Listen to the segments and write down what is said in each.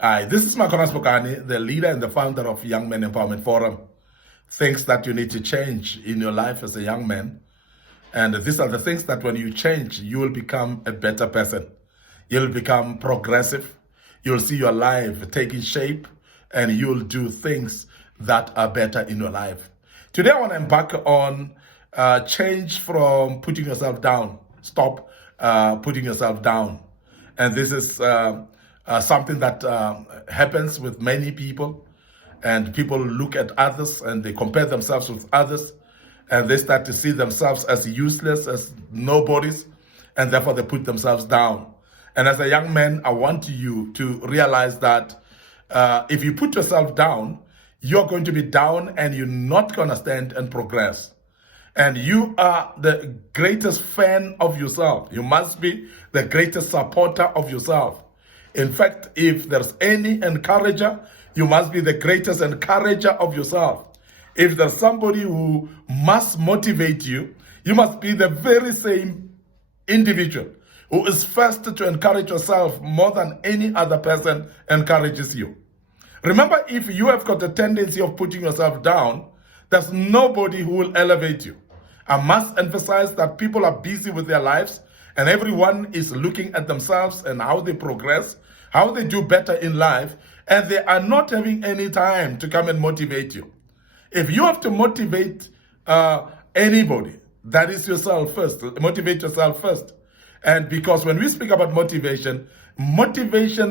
Hi, this is Makonas Bokani, the leader and the founder of Young Men Empowerment Forum. Things that you need to change in your life as a young man. And these are the things that when you change, you will become a better person. You'll become progressive. You'll see your life taking shape and you'll do things that are better in your life. Today, I want to embark on change from putting yourself down. Stop putting yourself down. And this is something that happens with many people, and people look at others and they compare themselves with others, and they start to see themselves as useless, as nobodies, and therefore they put themselves down. And as a young man, I want you to realize that if you put yourself down, you're going to be down and you're not going to stand and progress. And you are the greatest fan of yourself. You must be the greatest supporter of yourself. In fact, if there's any encourager, you must be the greatest encourager of yourself. If there's somebody who must motivate you, you must be the very same individual who is first to encourage yourself more than any other person encourages you. Remember, if you have got a tendency of putting yourself down, there's nobody who will elevate you. I must emphasize that people are busy with their lives and everyone is looking at themselves and how they progress, how they do better in life, and they are not having any time to come and motivate you. If you have to motivate anybody, that is yourself first. Motivate yourself first. And because when we speak about motivation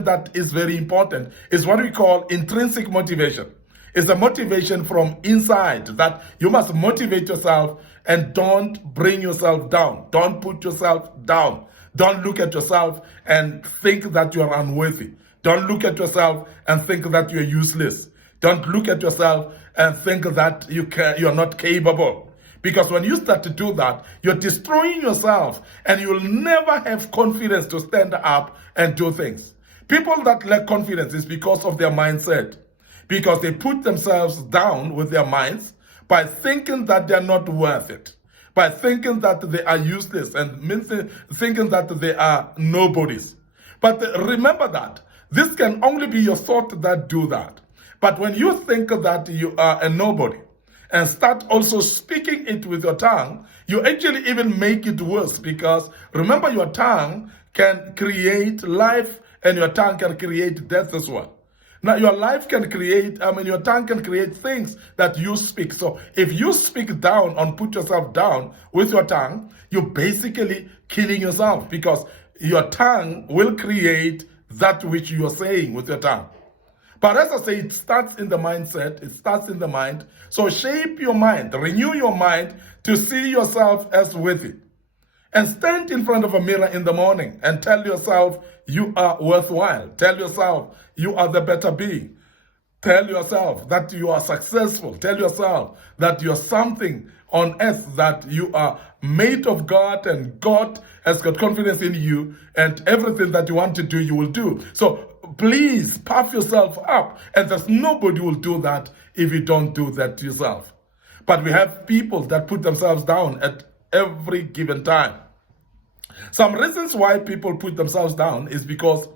that is very important is what we call intrinsic motivation. It's the motivation from inside, that you must motivate yourself and don't bring yourself down. Don't put yourself down. Don't look at yourself and think that you are unworthy. Don't look at yourself and think that you're useless. Don't look at yourself and think that you're not capable. Because when you start to do that, you're destroying yourself and you will never have confidence to stand up and do things. People that lack confidence is because of their mindset. Because they put themselves down with their minds by thinking that they're not worth it, by thinking that they are useless and thinking that they are nobodies. But remember that this can only be your thought that do that. But when you think that you are a nobody and start also speaking it with your tongue, you actually even make it worse, because remember, your tongue can create life and your tongue can create death as well. Now, your life can create, your tongue can create things that you speak. So if you speak down and put yourself down with your tongue, you're basically killing yourself, because your tongue will create that which you are saying with your tongue. But as I say, it starts in the mindset, it starts in the mind. So shape your mind, renew your mind to see yourself as worthy. And stand in front of a mirror in the morning and tell yourself you are worthwhile. Tell yourself you are the better being. Tell yourself that you are successful. Tell yourself that you are something on earth, that you are made of God and God has got confidence in you, and everything that you want to do, you will do. So please puff yourself up, and there's nobody will do that if you don't do that to yourself. But we have people that put themselves down at every given time. Some reasons why people put themselves down is because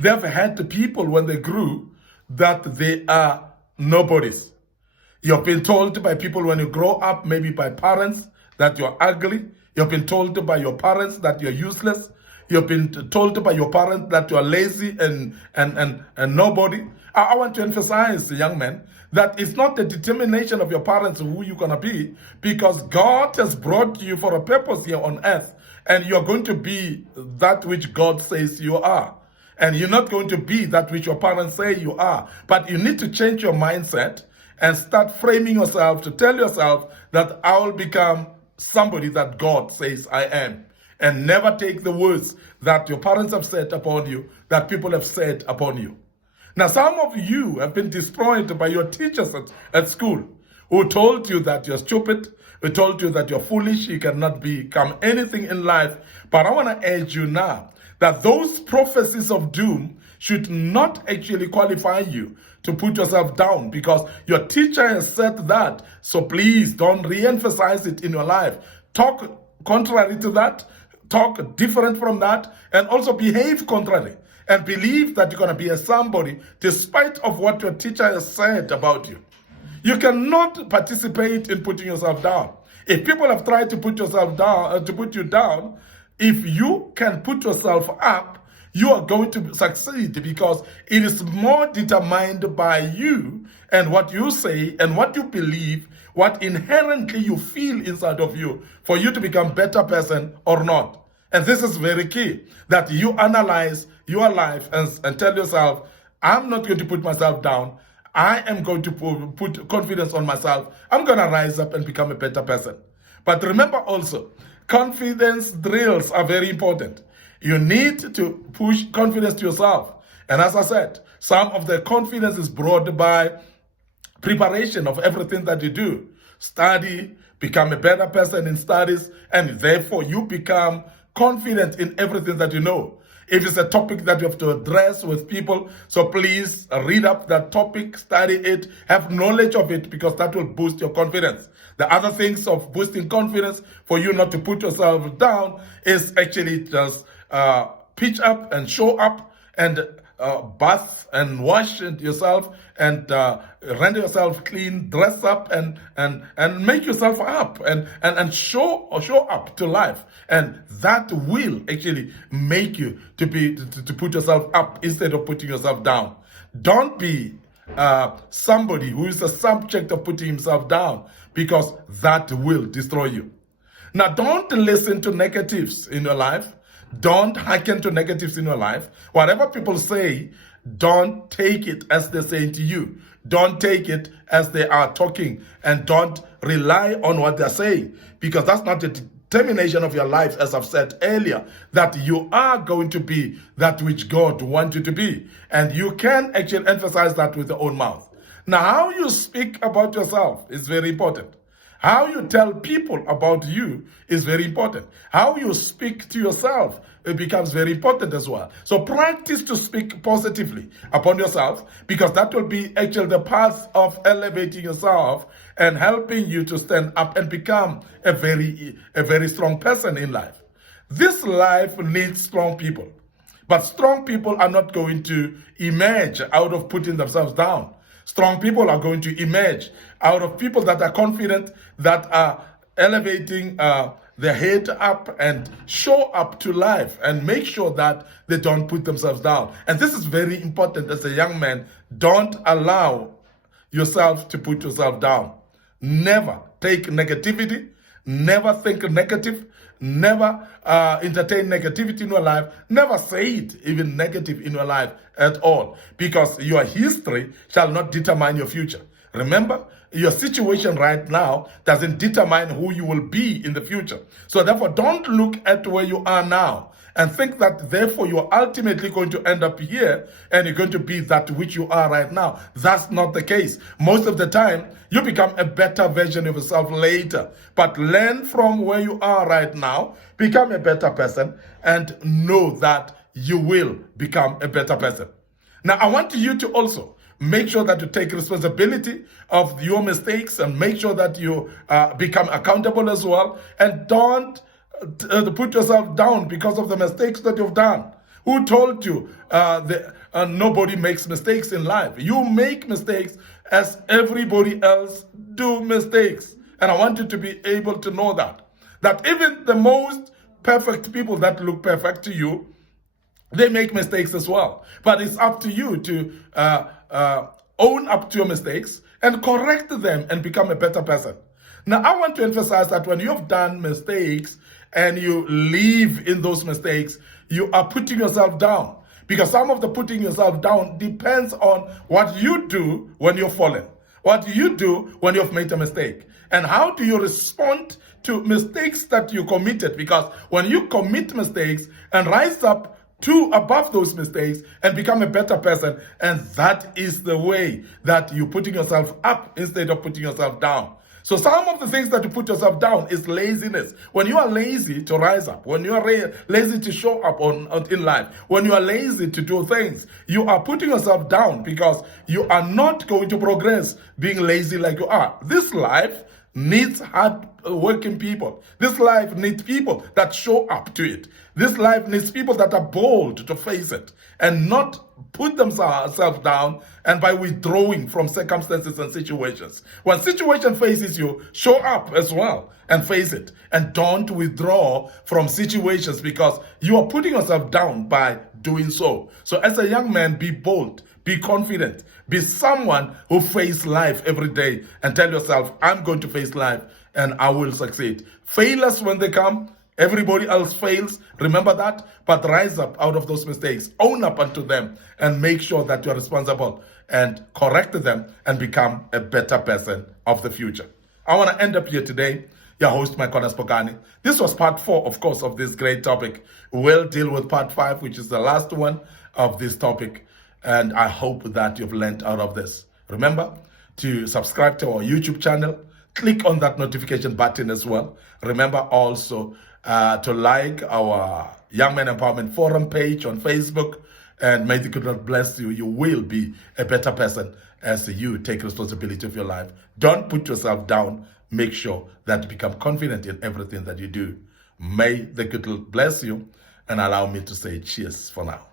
they've had the people when they grew that they are nobodies. You've been told by people when you grow up, maybe by parents, that you're ugly. You've been told by your parents that you're useless. You've been told by your parents that you're lazy and nobody. I want to emphasize, young men, that it's not the determination of your parents who you're going to be, because God has brought you for a purpose here on earth, and you're going to be that which God says you are. And you're not going to be that which your parents say you are. But you need to change your mindset and start framing yourself to tell yourself that I will become somebody that God says I am. And never take the words that your parents have said upon you, that people have said upon you. Now, some of you have been destroyed by your teachers at school, who told you that you're stupid, who told you that you're foolish, you cannot become anything in life. But I want to urge you now that those prophecies of doom should not actually qualify you to put yourself down, because your teacher has said that. So please don't re-emphasize it in your life. Talk contrary to that, talk different from that, and also behave contrary. and believe that you're going to be a somebody despite of what your teacher has said about you. You cannot participate in putting yourself down. If people have tried to put yourself down, to put you down, if you can put yourself up, you are going to succeed, because it is more determined by you and what you say and what you believe, what inherently you feel inside of you, for you to become a better person or not. And this is very key, that you analyze your life and tell yourself, I'm not going to put myself down. I am going to put confidence on myself. I'm going to rise up and become a better person. But remember also, confidence drills are very important. You need to push confidence to yourself. And as I said, some of the confidence is brought by preparation of everything that you do. Study, become a better person in studies, and therefore you become confident in everything that you know. If it's a topic that you have to address with people, so please read up that topic, study it, have knowledge of it, because that will boost your confidence. The other things of boosting confidence for you not to put yourself down is actually just pitch up and show up and bath and wash yourself and render yourself clean, dress up and make yourself up and show up to life. And that will actually make you to put yourself up instead of putting yourself down. Don't be somebody who is the subject of putting himself down, because that will destroy you. Now, don't listen to negatives in your life. Don't hearken to negatives in your life. Whatever people say, don't take it as they're saying to you. Don't take it as they are talking, and don't rely on what they're saying, because that's not the determination of your life, as I've said earlier, that you are going to be that which God wants you to be. And you can actually emphasize that with your own mouth. Now, how you speak about yourself is very important. How you tell people about you is very important. How you speak to yourself, it becomes very important as well. So practice to speak positively upon yourself, because that will be actually the path of elevating yourself and helping you to stand up and become a very strong person in life. This life needs strong people, but strong people are not going to emerge out of putting themselves down. Strong people are going to emerge out of people that are confident, that are elevating their head up and show up to life and make sure that they don't put themselves down. And this is very important as a young man. Don't allow yourself to put yourself down. Never take negativity. Never think negative. Never entertain negativity in your life. Never say it, even negative in your life at all, because your history shall not determine your future. Remember, your situation right now doesn't determine who you will be in the future. So therefore, don't look at where you are now and think that therefore you are ultimately going to end up here and you're going to be that which you are right now. That's not the case. Most of the time, you become a better version of yourself later. But learn from where you are right now, become a better person, and know that you will become a better person. Now, I want you to also make sure that you take responsibility of your mistakes and make sure that you become accountable as well. And don't put yourself down because of the mistakes that you've done. Who told you nobody makes mistakes in life? You make mistakes as everybody else do mistakes. And I want you to be able to know that even the most perfect people that look perfect to you, they make mistakes as well. But it's up to you to own up to your mistakes and correct them and become a better person. Now, I want to emphasize that when you've done mistakes and you live in those mistakes, you are putting yourself down. Because some of the putting yourself down depends on what you do when you're fallen, what you do when you've made a mistake, and how do you respond to mistakes that you committed. Because when you commit mistakes and rise up to above those mistakes and become a better person, and that is the way that you're putting yourself up instead of putting yourself down. So some of the things that you put yourself down is laziness. When you are lazy to rise up, when you are lazy to show up in life, when you are lazy to do things, you are putting yourself down, because you are not going to progress being lazy like you are. This life needs hard working people. This life needs people that show up to it. This life needs people that are bold to face it and not put themselves down and by withdrawing from circumstances and situations. When situation faces you, show up as well and face it. And don't withdraw from situations because you are putting yourself down by doing so. So as a young man, be bold, be confident, be someone who faces life every day and tell yourself, I'm going to face life and I will succeed. Failures when they come, everybody else fails. Remember that, but rise up out of those mistakes, own up unto them and make sure that you're responsible and correct them and become a better person of the future. I want to end up here today. Your host, Mike Spokane. This was part 4, of course, of this great topic. We'll deal with part 5, which is the last one of this topic. And I hope that you've learned out of this. Remember to subscribe to our YouTube channel. Click on that notification button as well. Remember also to like our Young Men Empowerment Forum page on Facebook. And may the good Lord bless you. You will be a better person as you take responsibility of your life. Don't put yourself down. Make sure that you become confident in everything that you do. May the good Lord bless you and allow me to say cheers for now.